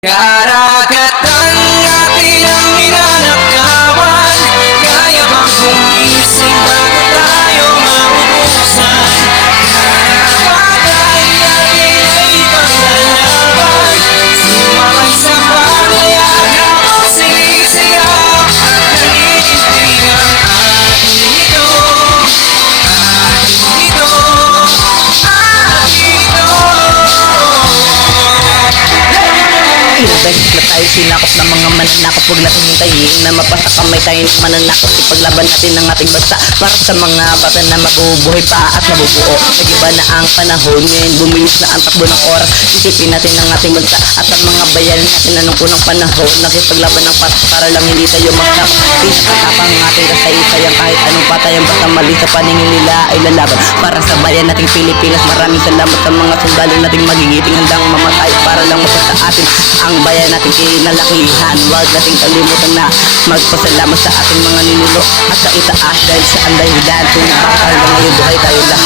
Karagatan natin ang ninanakawan. Kaya bang gumising bago tayo maubusan? Karapatan natin ay ipaglalaban. Sumabay sa panayagan o sinisigaw. At nanintig ang ating ito. Ating ito. Ating ito. Ilang beses na tayo sinakop ng mga mananakop. Huwag natin hintayin na mapasa kamay tayo ng mananakop. Ipaglaban natin ang ating bansa para sa mga bata na mabubuhay pa at mabubuo. Nag-iba na ang panahon ngayon, bumilis na ang takbo ng oras. Isipin natin ang ating bansa at ang mga bayan natin na nung unang panahon. Nakipaglaban ng patas para lang hindi tayo magkap. Pinakatapang ang ating kasaysayan kahit anong patayan basta mali sa paningin nila ay lalaban. Para sa bayan nating Pilipinas, maraming salamat sa mga sundalo nating magigiting handang mamatay para lang mapasa atin ang bayan nating kinalakihan. Huwag nating kalimutan na magpasalamat sa ating mga ninuno at sa itaas dahil sa ang dahilan kung bakit hanggang ngayon buhay tayo lahat.